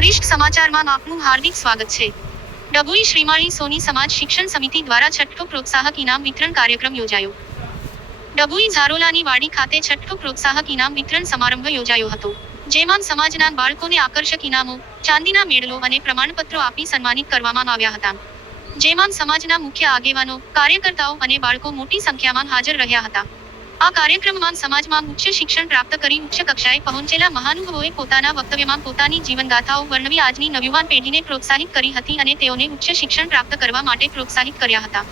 કનિષ્ક સમાચારમાં આપનું હાર્દિક સ્વાગત છે. ડભોઈ શ્રીમાળી સોની સમાજ શિક્ષણ સમિતિ દ્વારા છઠ્ઠો પ્રોત્સાહક ઇનામ વિતરણ કાર્યક્રમ યોજાયો. ડભોઈ ઝારોલાની વાડી ખાતે છઠ્ઠો પ્રોત્સાહક ઇનામ વિતરણ સમારંભ યોજાયો હતો. જેમાં સમાજના બાળકોને આકર્ષક ઇનામો, ચાંદીના મેડલો અને પ્રમાણપત્રો આપી સન્માનિત કરવામાં આવ્યા હતા. જેમાં સમાજના મુખ્ય આગેવાનો, કાર્યકર્તાઓ અને બાળકો મોટી સંખ્યામાં હાજર રહ્યા હતા. આ કાર્યક્રમમાં સમાજમાં ઉચ્ચ શિક્ષણ પ્રાપ્ત કરી ઉચ્ચ કક્ષાએ પહોંચેલા મહાનુભાવોએ પોતાના વક્તવ્યમાં પોતાની જીવનગાથાઓ વર્ણવી આજની નવયુવાન પેઢીને પ્રોત્સાહિત કરી હતી અને તેઓને ઉચ્ચ શિક્ષણ પ્રાપ્ત કરવા માટે પ્રોત્સાહિત કર્યા હતા.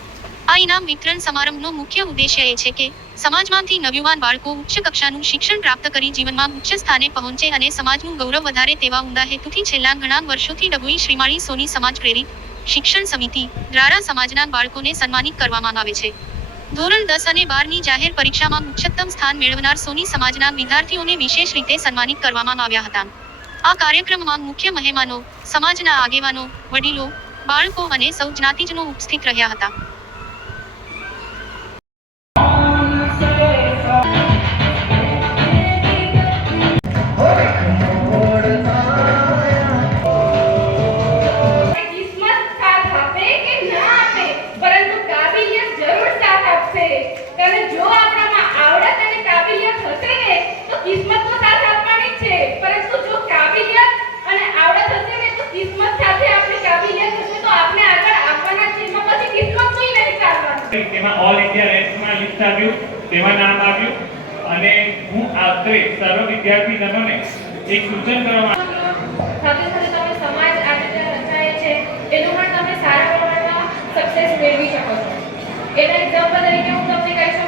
આ ઇનામ વિતરણ સમારંભનો મુખ્ય ઉદ્દેશ્ય એ છે કે સમાજમાંથી નવયુવાન બાળકો ઉચ્ચ કક્ષાનું શિક્ષણ પ્રાપ્ત કરી જીવનમાં ઉચ્ચ સ્થાને પહોંચે અને સમાજનું ગૌરવ વધારે તેવા ઉમદા હેતુથી છેલ્લા ઘણા વર્ષોથી ડભોઈ શ્રીમાળી સોની સમાજ પ્રેરિત શિક્ષણ સમિતિ દ્વારા સમાજના બાળકોને સન્માનિત કરવામાં આવે છે. ધોરણ દસ અને બારની જાહેર પરીક્ષામાં ઉચ્ચતમ સ્થાન મેળવનાર સોની સમાજના વિદ્યાર્થીઓને વિશેષ રીતે સન્માનિત કરવામાં આવ્યા હતા. આ કાર્યક્રમમાં મુખ્ય મહેમાનો, સમાજના આગેવાનો, વડીલો, બાળકો અને સૌ જ્ઞાતિજનો ઉપસ્થિત રહ્યા હતા. ઇન્ડિયા રેન્કમાં લિસ્ટ આવ્યું, તેમાં નામ આવ્યું, અને હું આખરે સર્વ વિદ્યાર્થીજનોને એક સૂચન કરવા સમાજ આજે જે છે, એનું પણ તમે સારા પ્રમાણમાં સક્સેસ મેળવી શકો છો. એના એક્ઝામ્પલ તરીકે હું તમને કહી શકું